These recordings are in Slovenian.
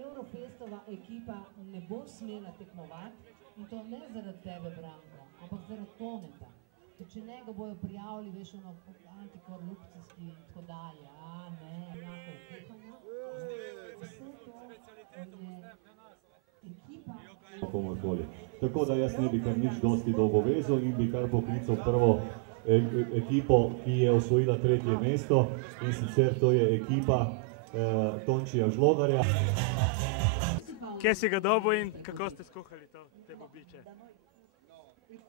Eurofestova ekipa ne bo smela tekmovati in to ne zaradi tebe, Branko, ampak zaradi Toneta. Če ne ga bojo prijavili, veš, ono antikorupcijski in tako dalje, enako kuhanja. Vse to je ekipa... Komorkoli. Tako da jaz ne bi kar nič dosti dolgo vezal in bi kar poklical prvo ekipo, ki je osvojila 3. mesto, in sicer to je ekipa Tončija Žlogarja. Kje si ga dobil in kako ste skuhali te bobiče?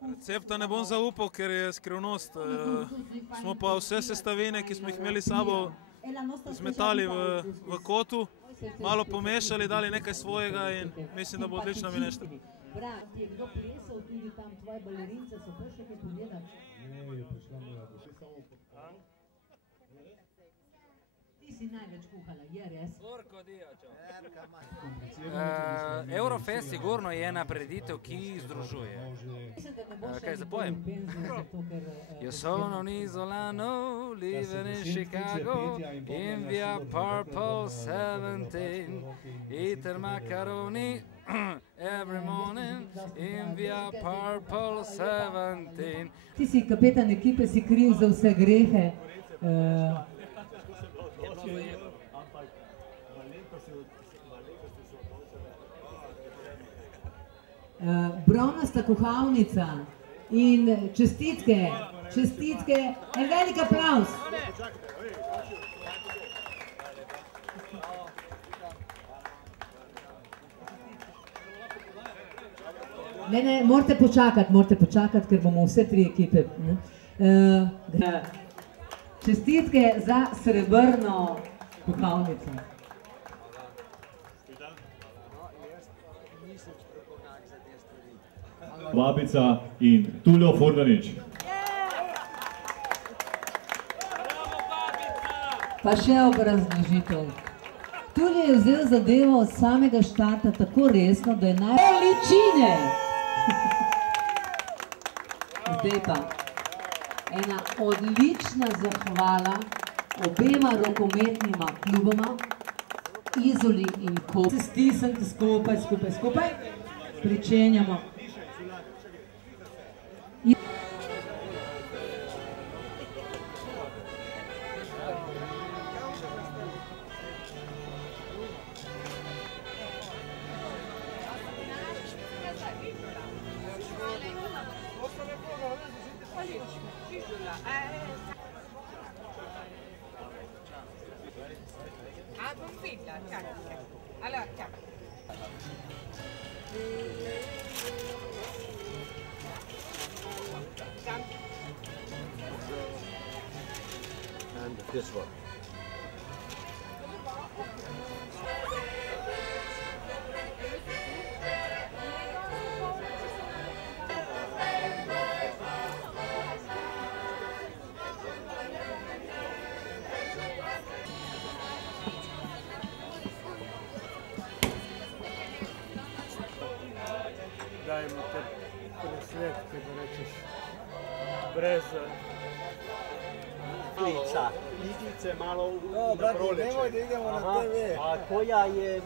Recepta ne bom zaupal, ker je skrivnost. Smo pa vse sestavine, ki smo jih imeli s sabo, zmetali v kotu, malo pomešali, dali nekaj svojega in mislim, da bo odlična mineštra. Brat, je kdo plesal tudi tam, tvoje balerince so prišli kaj pogledati? Ne, je prišla moja duša. Ti si največ kuhala, je res? Eurofest sigurno je ena prireditev, ki združuje. Kaj zapojem? You're so on Isolano, living in Chicago, in via Purple 17, eating macaroni every morning, in via Purple 17. Ti si kapetan ekipe, si kriv za vse grehe. Bronasta kuhalnica in čestitke, en velik aplavz. Ne, morate počakati, ker bomo vse 3 ekipe. Čestitke za srebrno kuhalnico. Babica in Tulio Furdanič. Pa še obrazložitev. Tulio je vzel zadevo od samega štarta tako resno, da je najveličine. Zdaj pa ena odlična zahvala obema rokometnima kluboma, Izoli in Koper. Se stisnite skupaj, pričenjamo. And this one. Dajmo te presvetke, da rečeš, brez iglice malo na proleče. Nemoj da idemo na TV. A koja je...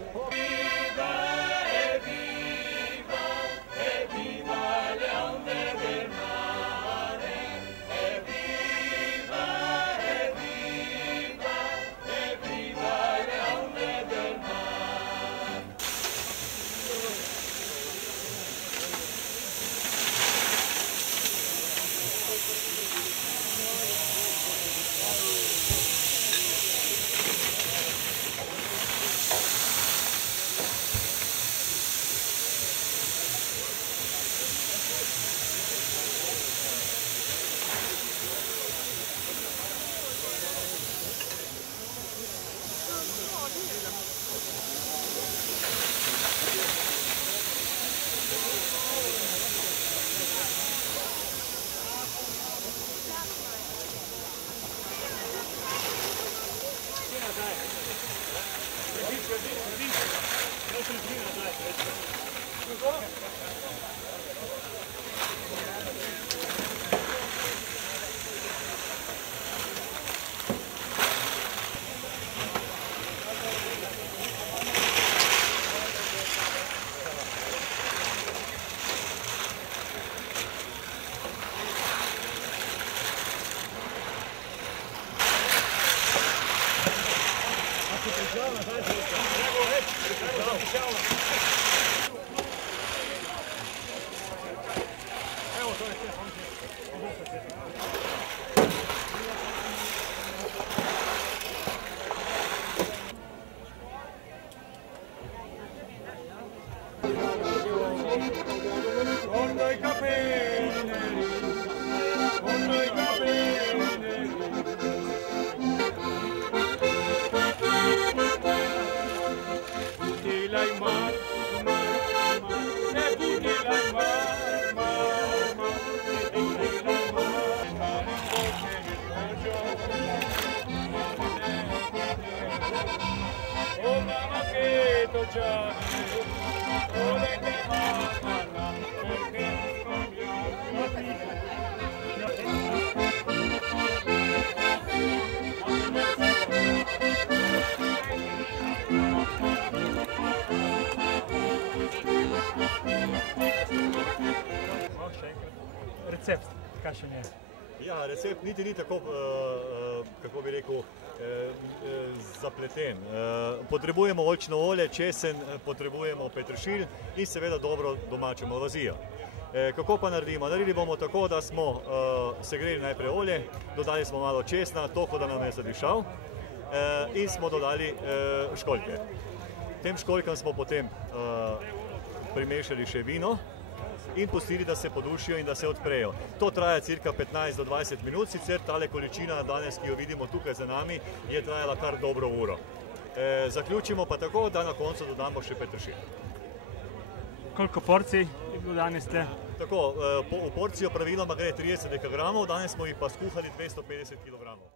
Recept, kakšen je? Ja, recept niti ni tako, kako bi rekel, zapleten. Potrebujemo oljčno olje, česen, potrebujemo peteršilj in seveda dobro domačo malvazijo. Kako pa naredimo? Naredili bomo tako, da smo segreli najprej olje, dodali smo malo česna, toliko da nam je zadišal in smo dodali školjke. Tem školjkam smo potem primešali še vino in pustili, da se podušijo in da se odprejo. To traja cirka 15 do 20 minut, sicer tale količina danes, ki jo vidimo tukaj za nami, je trajala kar dobro uro. Zaključimo pa tako, da na koncu dodamo še peteršilj. Koliko porcij je bilo danes te? Tako, v porcijo praviloma gre 30 dekagramov, danes smo jih pa skuhali 250 kilogramov.